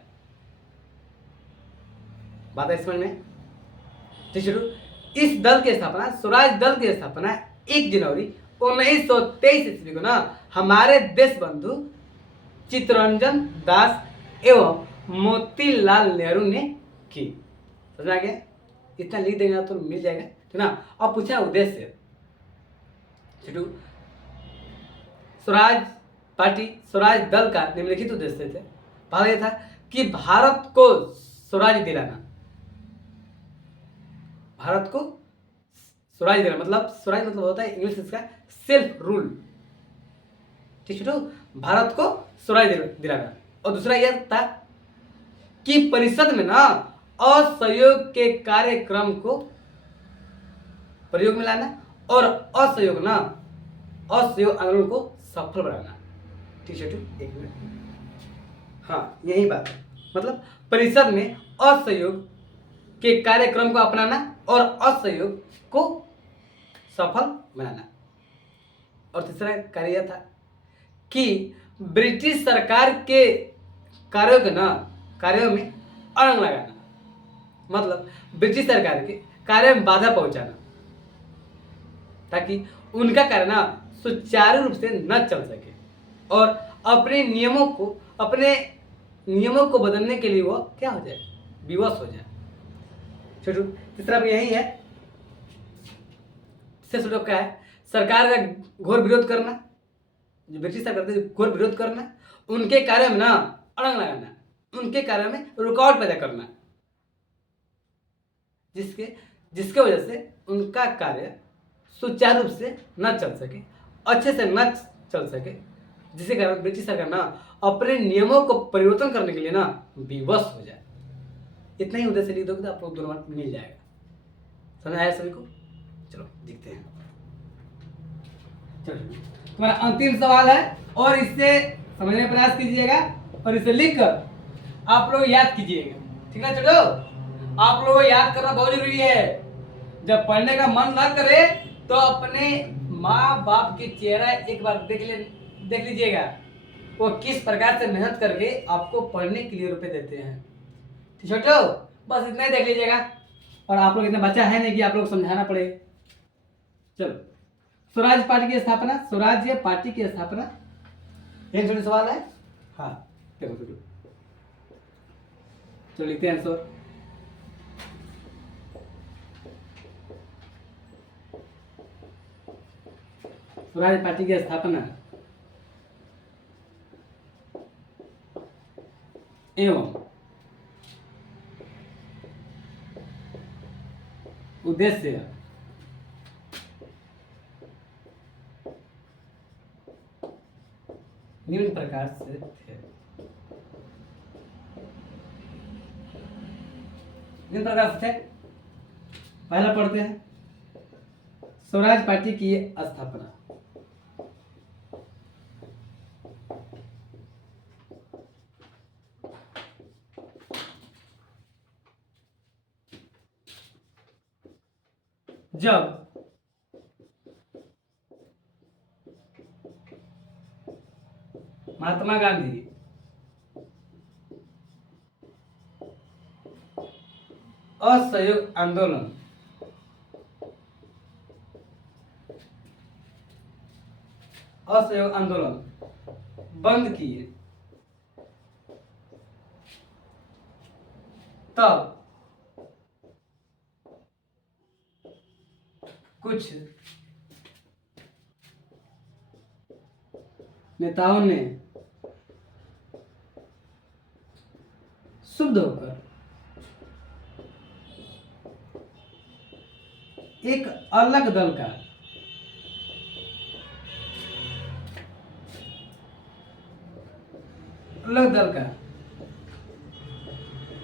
बात है समझ में? ठीक है। इस दल की स्थापना, स्वराज दल की स्थापना 1 जनवरी 1923 ईस्वी को ना हमारे देश बंधु चित्तरंजन दास एवं मोतीलाल नेहरू ने की। समझ आ गया? इतना लिख देंगे तो मिल जाएगा, ठीक ना? अब पूछा उद्देश्य। स्वराज पार्टी, स्वराज दल का निम्नलिखित उद्देश्य थे। पहला यह था कि भारत को स्वराज दिलाना। भारत को स्वराज दिलाना मतलब, स्वराज मतलब होता है इंग्लिश इसका सेल्फ रूल। ठीक है, भारत को स्वराज दिलाना। और दूसरा यह था कि परिषद में ना असहयोग के कार्यक्रम को प्रयोग में लाना और असहयोग ना असहयोग आंदोलन को सफल बनाना। ठीक है, एक मिनट। हाँ, यही बात है। मतलब परिषद में असहयोग के कार्यक्रम को अपनाना और असहयोग को सफल बनाना। और तीसरा कार्य यह था कि ब्रिटिश सरकार के कार्यों में अड़ंग लगाना। मतलब ब्रिटिश सरकार के कार्य में बाधा पहुंचाना ताकि उनका कार्य ना सुचारू रूप से न चल सके और अपने नियमों को बदलने के लिए वो क्या हो जाए, विवश हो जाए। छोटू, तीसरा भी यही है। छोटू क्या है, सरकार का घोर विरोध करना, जो ब्रिटिश सरकार का घोर विरोध करना, उनके कार्य में ना अड़ंग लगाना, उनके कार्य में रुकावट पैदा करना, जिसके वजह से उनका कार्य सुचारू रूप से न चल सके, अच्छे से न चल सके, जिसके कारण ब्रिटिश सरकार ना अपने नियमों को परिवर्तन करने के लिए ना विवश हो जाए। इतना ही उद्देश्य लिख दोगे तो आप लोग दोनों मिल जाएगा। समझ आया सभी को? चलो देखते हैं। चलो, तुम्हारा अंतिम सवाल है और इससे समझने का प्रयास कीजिएगा और इसे लिखकर आप लोग याद कीजिएगा। ठीक है, चलो आप लोगों को याद करना बहुत जरूरी है। जब पढ़ने का मन ना करे तो अपने माँ बाप के चेहरा एक बार देख लीजिएगा, वो किस प्रकार से मेहनत करके आपको पढ़ने के लिए रुपए देते हैं। ठीक है, बस इतना ही देख लीजिएगा। और आप लोग इतना बच्चा है नहीं कि आप लोग समझाना पड़े। चलो, स्वराज पार्टी की स्थापना, स्वराज्य पार्टी की स्थापना, यही छोटे सवाल है। हाँ देखो तो लिखते हैं आंसर। स्वराज पार्टी की स्थापना एवं उद्देश्य निम्न प्रकार से थे। निम्न प्रकार से थे। पहला पढ़ते हैं, स्वराज पार्टी की स्थापना। जब महात्मा गांधी असहयोग आंदोलन बंद किए, तब कुछ नेताओं ने शुद्ध होकर एक अलग दल का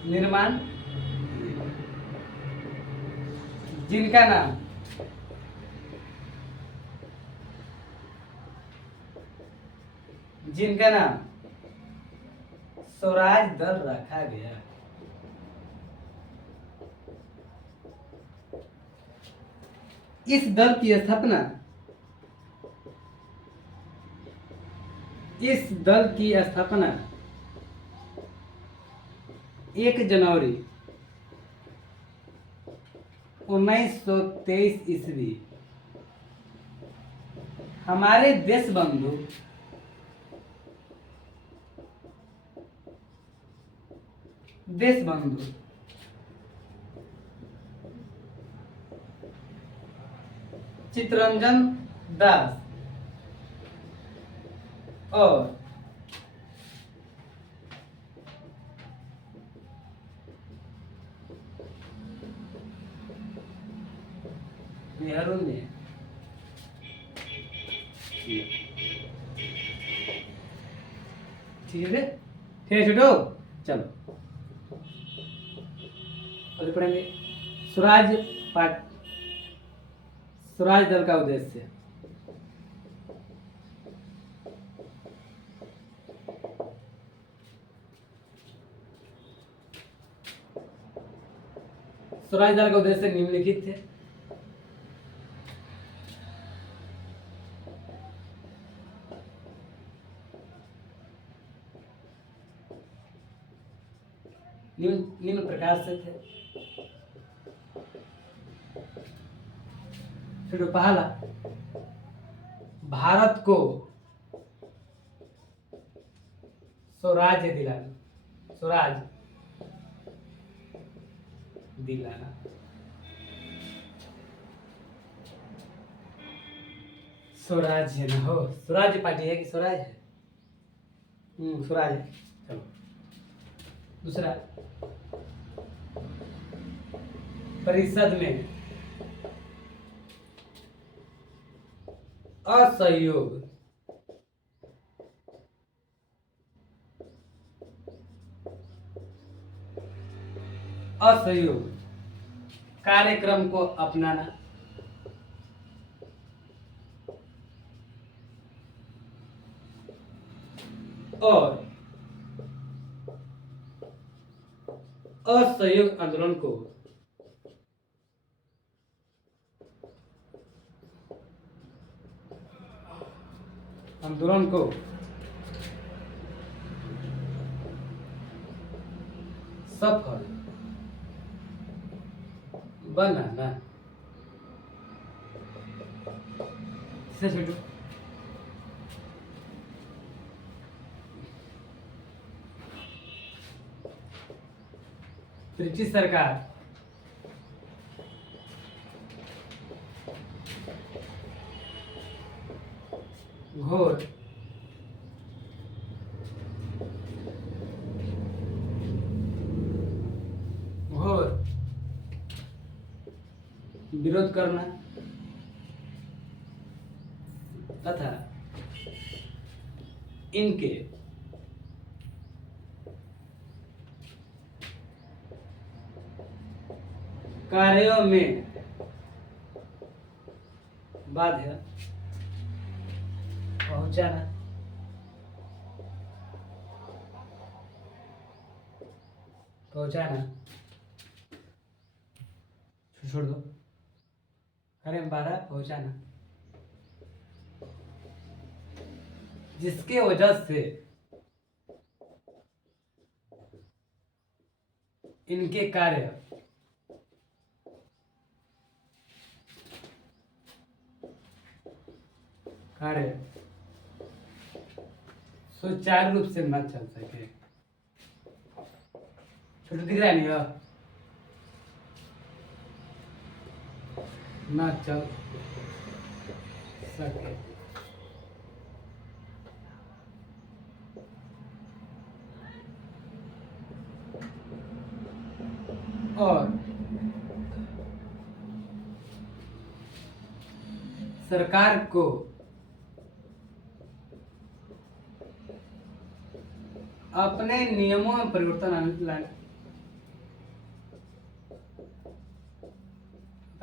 निर्माण, जिनका नाम स्वराज दल रखा गया। इस दल की स्थापना 1 जनवरी 1923 ईस्वी हमारे देशबंधु चित्तरंजन दास और नेहरू ने ठीक है छोटो। चलो अभी पढ़ेंगे स्वराज पार्टी स्वराज दल का उद्देश्य। स्वराज दल का उद्देश्य निम्नलिखित थे। निम्न प्रकार से थे। फिर पहला, भारत को स्वराज्य दिलाना। स्वराज दिलाना। स्वराज्य न हो, स्वराज्य पार्टी है कि स्वराज है? स्वराज है। चलो दूसरा, परिषद में असहयोग कार्यक्रम को अपनाना। और असहयोग आंदोलन को सफल बनाना। से छोटू, ब्रिटिश सरकार घोर विरोध करना तथा इनके कार्यों में बाधा पहुंचाना। छोड़ दो, कार्य में बाधा पहुंचाना, जिसके वजह से इनके कार्य सुचारू रूप से न चल सके। छोटू दिख रहा है? नहीं हो? न चल सके। और सरकार को अपने नियमों में परिवर्तन लाना,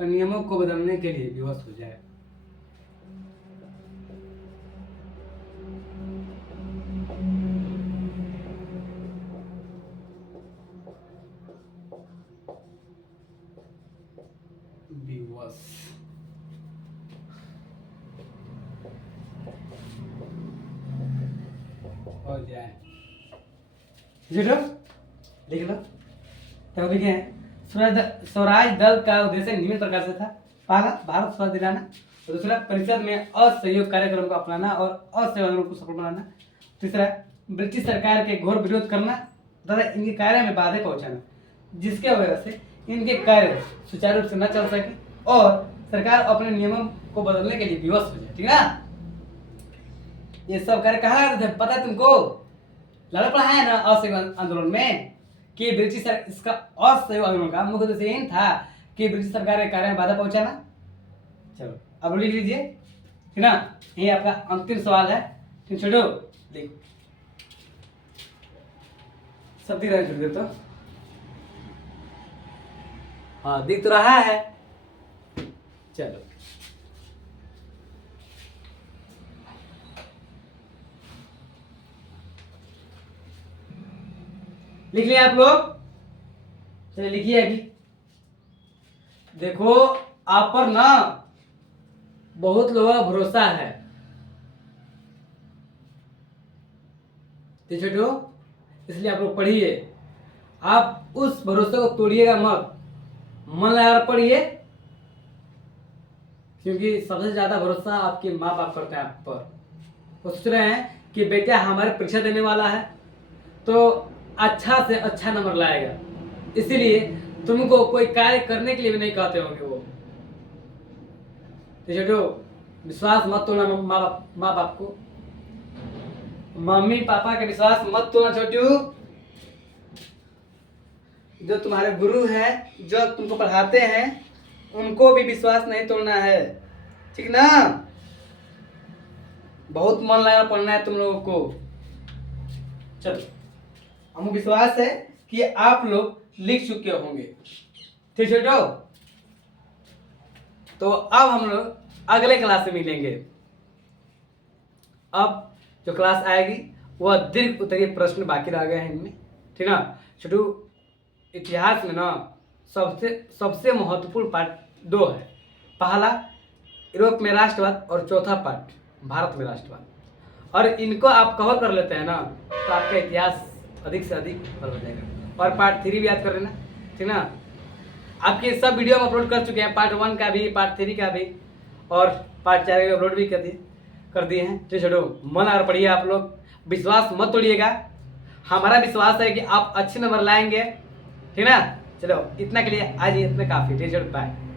नियमों को बदलने के लिए विवश हो जाए। विवश हो जाए। लिख लो। तो लिखे हैं, स्वराज दल का उद्देश्य निम्न प्रकार से था। पहला, भारत स्वराज दिलाना। और दूसरा, परिषद में असहयोग कार्यक्रम को अपनाना और असहयोग आंदोलन को सफल बनाना। तीसरा, ब्रिटिश सरकार के घोर विरोध करना तथा इनके कार्य में बाधा पहुंचाना, जिसके वजह से इनके कार्य सुचारू रूप से न चल सके और सरकार अपने नियमों को बदलने के लिए विवश हो जाए। ठीक है ना? ये सब कार्य कहाँ करते थे पता है तुमको? लड़ा पड़ा है ना असहयोग आंदोलन में, कि ब्रिटिश इसका असहयोग आंदोलन का मुख्य उद्देश्य यही था कि ब्रिटिश सरकार के कार्य में बाधा पहुंचाना। चलो अब लिख लीजिए, ठीक ना? यही आपका अंतिम सवाल है। ठीक, छोड़ो लिखो। सब दिख रहा है? छोड़ दे तो। हाँ दिख तो रहा है। चलो लिख लिया आप लोग? चलिए लिखिए अभी। देखो आप पर ना बहुत लोगों का भरोसा है, ठीक छोटो, इसलिए आप लोग पढ़िए। आप उस भरोसे को तोड़िएगा मत, मन लगाकर पढ़िए, क्योंकि सबसे ज्यादा भरोसा आपके माँ बाप करते हैं आप पर। वो सोच रहे हैं कि बेटा हमारे परीक्षा देने वाला है तो अच्छा से अच्छा नंबर लाएगा, इसीलिए तुमको कोई कार्य करने के लिए भी नहीं कहते होंगे वो। तो छोटो विश्वास मत तोड़ना माँ बाप को, मम्मी पापा का विश्वास मत तोड़ना छोटू। जो तुम्हारे गुरु है, जो तुमको पढ़ाते हैं, उनको भी विश्वास नहीं तोड़ना है, ठीक ना? बहुत मन लगा पढ़ना है तुम लोगों को। चलो, हमको विश्वास है कि आप लोग लिख चुके होंगे, ठीक छोटो। तो अब हम लोग अगले क्लास में मिलेंगे। अब जो क्लास आएगी वह दीर्घ उत्तरीय प्रश्न बाकी रह गए हैं इनमें, ठीक ना छोटू। इतिहास में ना सबसे महत्वपूर्ण पार्ट 2 है। पहला यूरोप में राष्ट्रवाद और चौथा पार्ट भारत में राष्ट्रवाद। और इनको आप कवर कर लेते हैं ना तो आपका इतिहास अधिक से अधिक बदल जाएगा। और पार्ट 3 भी याद कर लेना, ठीक ना। आपके सब वीडियो हम अपलोड कर चुके हैं, पार्ट 1 का भी, पार्ट 3 का भी, और पार्ट 4 का अपलोड भी कर दिए हैं। तो छोड़ो, मन और पढ़िए आप लोग, विश्वास मत तोड़िएगा। हमारा विश्वास है कि आप अच्छे नंबर लाएंगे, ठीक ना। चलो इतना के लिए आज इतना काफ़ी, ठीक है, बाय।